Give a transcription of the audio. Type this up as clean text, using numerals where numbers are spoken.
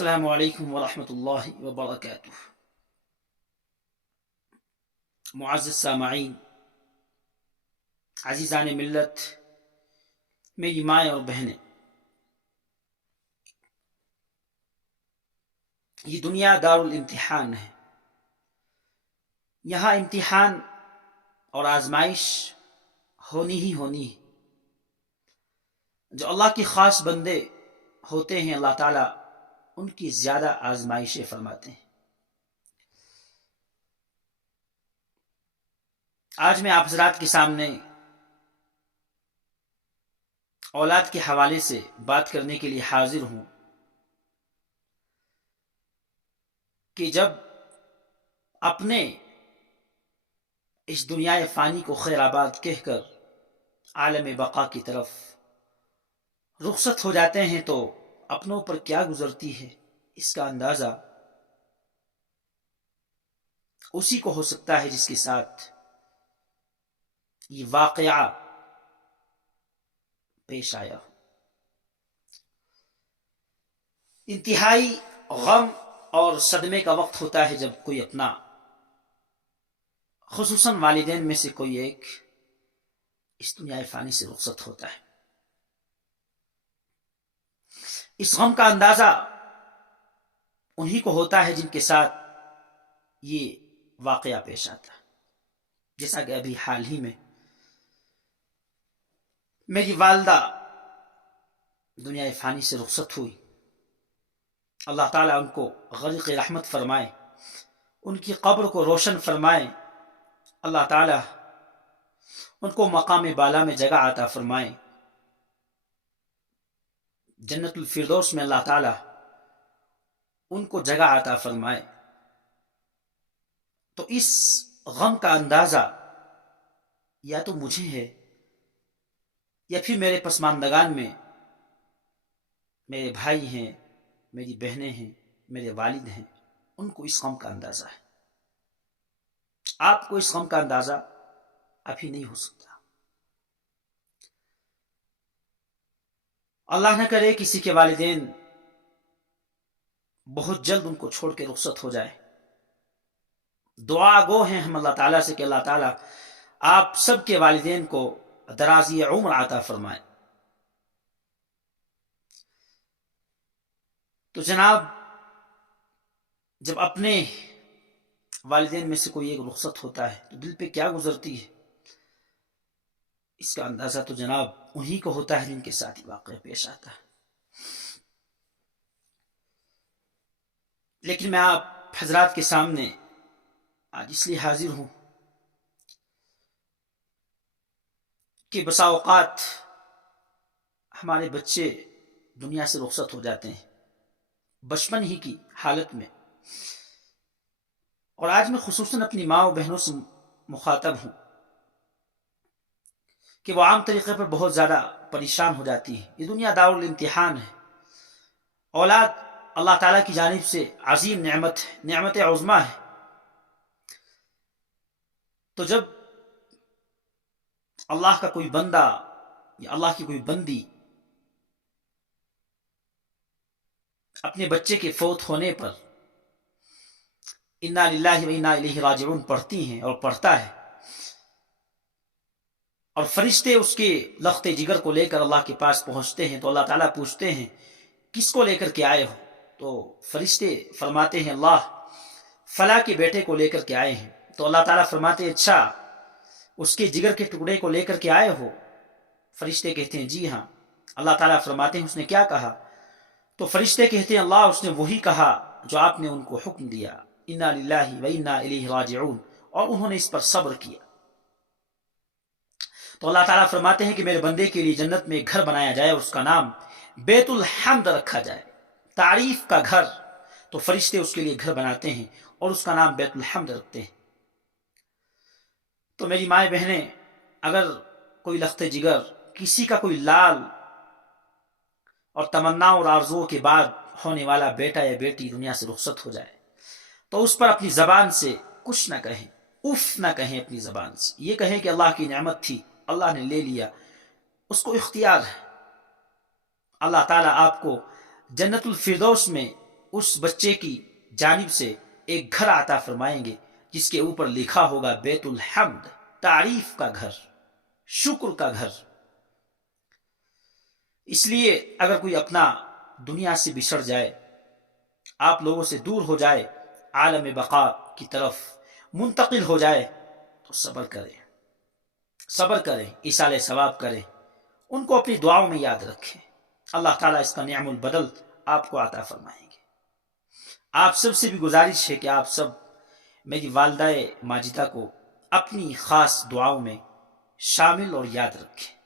السلام علیکم ورحمۃ اللہ وبرکاتہ۔ معزز سامعین، عزیزان ملت، میری مائیں اور بہنیں، یہ دنیا دار الامتحان ہے۔ یہاں امتحان اور آزمائش ہونی ہی ہونی ہے۔ جو اللہ کے خاص بندے ہوتے ہیں، اللہ تعالیٰ ان کی زیادہ آزمائشیں فرماتے ہیں۔ آج میں آپ حضرات کے سامنے اولاد کے حوالے سے بات کرنے کے لیے حاضر ہوں کہ جب اپنے اس دنیا فانی کو خیر آباد کہہ کر عالم بقا کی طرف رخصت ہو جاتے ہیں تو اپنوں پر کیا گزرتی ہے، اس کا اندازہ اسی کو ہو سکتا ہے جس کے ساتھ یہ واقعہ پیش آیا ہو۔ انتہائی غم اور صدمے کا وقت ہوتا ہے جب کوئی اپنا، خصوصاً والدین میں سے کوئی ایک، اس دنیا فانی سے رخصت ہوتا ہے۔ اس غم کا اندازہ انہی کو ہوتا ہے جن کے ساتھ یہ واقعہ پیش آتا ہے۔ جیسا کہ ابھی حال ہی میں میری والدہ دنیا فانی سے رخصت ہوئی۔ اللہ تعالیٰ ان کو غرق رحمت فرمائے، ان کی قبر کو روشن فرمائے، اللہ تعالیٰ ان کو مقام بالا میں جگہ عطا فرمائے، جنت الفردوس میں اللہ تعالیٰ ان کو جگہ عطا فرمائے۔ تو اس غم کا اندازہ یا تو مجھے ہے یا پھر میرے پسماندگان میں میرے بھائی ہیں، میری بہنیں ہیں، میرے والد ہیں، ان کو اس غم کا اندازہ ہے۔ آپ کو اس غم کا اندازہ ابھی نہیں ہو سکتا۔ اللہ نہ کرے کسی کے والدین بہت جلد ان کو چھوڑ کے رخصت ہو جائے۔ دعا گو ہیں ہم اللہ تعالیٰ سے کہ اللہ تعالیٰ آپ سب کے والدین کو درازی عمر عطا فرمائے۔ تو جناب، جب اپنے والدین میں سے کوئی ایک رخصت ہوتا ہے تو دل پہ کیا گزرتی ہے، اس کا اندازہ تو جناب انہی کو ہوتا ہے جن کے ساتھ واقعہ پیش آتا ہے۔ لیکن میں آپ حضرات کے سامنے آج اس لیے حاضر ہوں کہ بسا اوقات ہمارے بچے دنیا سے رخصت ہو جاتے ہیں بچپن ہی کی حالت میں، اور آج میں خصوصاً اپنی ماں و بہنوں سے مخاطب ہوں کہ وہ عام طریقے پر بہت زیادہ پریشان ہو جاتی ہے۔ یہ دنیا دار الامتحان ہے۔ اولاد اللہ تعالیٰ کی جانب سے عظیم نعمت ہے، نعمت عظمیٰ ہے۔ تو جب اللہ کا کوئی بندہ یا اللہ کی کوئی بندی اپنے بچے کے فوت ہونے پر انا للہ و انا الیہ راجعون پڑھتی ہیں اور پڑھتا ہے، اور فرشتے اس کے لخت جگر کو لے کر اللہ کے پاس پہنچتے ہیں تو اللہ تعالیٰ پوچھتے ہیں کس کو لے کر کے آئے ہو؟ تو فرشتے فرماتے ہیں اللہ فلاں کے بیٹے کو لے کر کے آئے ہیں۔ تو اللہ تعالیٰ فرماتے ہیں اچھا اس کے جگر کے ٹکڑے کو لے کر کے آئے ہو؟ فرشتے کہتے ہیں جی ہاں۔ اللہ تعالیٰ فرماتے ہیں اس نے کیا کہا؟ تو فرشتے کہتے ہیں اللہ اس نے وہی کہا جو آپ نے ان کو حکم دیا، انا للہ و انا الیہ راجعون، اور انہوں نے اس پر صبر کیا۔ تو اللہ تعالیٰ فرماتے ہیں کہ میرے بندے کے لیے جنت میں ایک گھر بنایا جائے اور اس کا نام بیت الحمد رکھا جائے، تعریف کا گھر۔ تو فرشتے اس کے لیے گھر بناتے ہیں اور اس کا نام بیت الحمد رکھتے ہیں۔ تو میری مائیں بہنیں، اگر کوئی لخت جگر، کسی کا کوئی لال اور تمنا اور آرزوؤں کے بعد ہونے والا بیٹا یا بیٹی دنیا سے رخصت ہو جائے تو اس پر اپنی زبان سے کچھ نہ کہیں، اف نہ کہیں، اپنی زبان سے یہ کہیں کہ اللہ کی نعمت تھی، اللہ نے لے لیا، اس کو اختیار ہے۔ اللہ تعالیٰ آپ کو جنت الفردوس میں اس بچے کی جانب سے ایک گھر عطا فرمائیں گے جس کے اوپر لکھا ہوگا بیت الحمد، تعریف کا گھر، شکر کا گھر۔ اس لیے اگر کوئی اپنا دنیا سے بچھڑ جائے، آپ لوگوں سے دور ہو جائے، عالم بقا کی طرف منتقل ہو جائے، تو صبر کریں، صبر کریں، ایصال ثواب کریں، ان کو اپنی دعاؤں میں یاد رکھیں، اللہ تعالیٰ اس کا نعم البدل آپ کو عطا فرمائیں گے۔ آپ سب سے بھی گزارش ہے کہ آپ سب میری والدہ ماجدہ کو اپنی خاص دعاؤں میں شامل اور یاد رکھیں۔